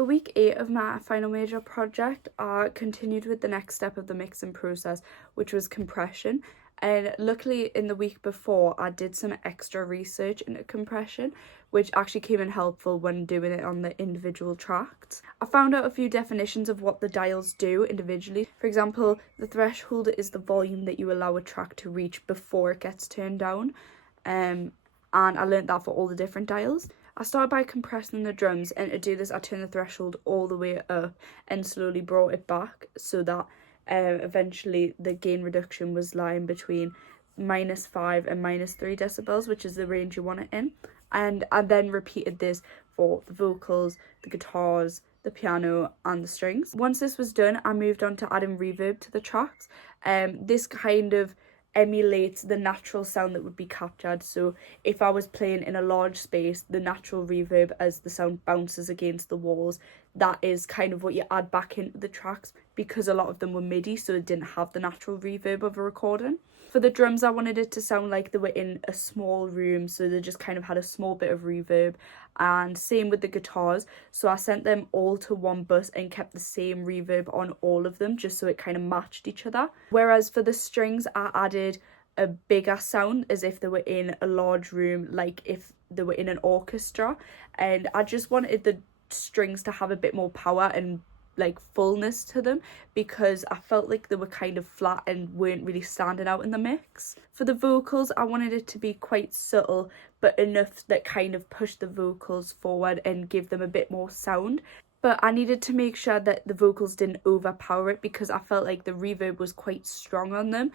For week 8 of my final major project, I continued with the next step of the mixing process, which was compression. And luckily in the week before, I did some extra research into compression, which actually came in helpful when doing it on the individual tracks. I found out a few definitions of what the dials do individually. For example, the threshold is the volume that you allow a track to reach before it gets turned down. And I learned that for all the different dials. I started by compressing the drums, and to do this I turned the threshold all the way up and slowly brought it back so that eventually the gain reduction was lying between -5 and -3 decibels, which is the range you want it in. And I then repeated this for the vocals, the guitars, the piano and the strings. Once this was done, I moved on to adding reverb to the tracks. This kind of emulates the natural sound that would be captured. So if I was playing in a large space, the natural reverb as the sound bounces against the walls, that is kind of what you add back into the tracks, because a lot of them were MIDI, so it didn't have the natural reverb of a recording. For the drums, I wanted it to sound like they were in a small room, so they just kind of had a small bit of reverb. And same with the guitars, so I sent them all to one bus and kept the same reverb on all of them, just so it kind of matched each other. Whereas for the strings, I added a bigger sound as if they were in a large room, like if they were in an orchestra. And I just wanted the strings to have a bit more power and like fullness to them, because I felt like they were kind of flat and weren't really standing out in the mix. For the vocals, I wanted it to be quite subtle, but enough that kind of pushed the vocals forward and give them a bit more sound. But I needed to make sure that the vocals didn't overpower it, because I felt like the reverb was quite strong on them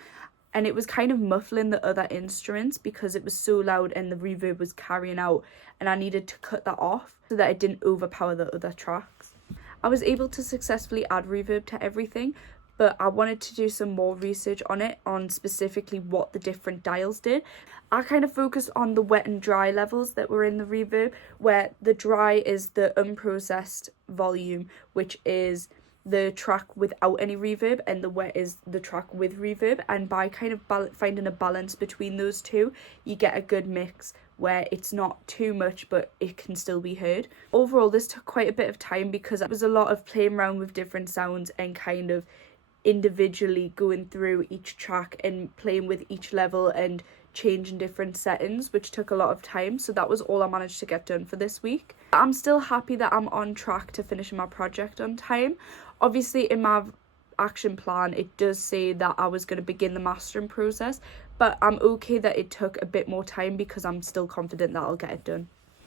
and it was kind of muffling the other instruments because it was so loud and the reverb was carrying out, and I needed to cut that off so that it didn't overpower the other tracks. I was able to successfully add reverb to everything, but I wanted to do some more research on it, on specifically what the different dials did. I kind of focused on the wet and dry levels that were in the reverb, where the dry is the unprocessed volume, which is the track without any reverb, and the wet is the track with reverb. And by kind of finding a balance between those two, you get a good mix where it's not too much but it can still be heard. Overall, this took quite a bit of time because it was a lot of playing around with different sounds and kind of individually going through each track and playing with each level and changing different settings, which took a lot of time. So that was all I managed to get done for this week. I'm still happy that I'm on track to finishing my project on time. Obviously in my action plan it does say that I was going to begin the mastering process, but I'm okay that it took a bit more time because I'm still confident that I'll get it done.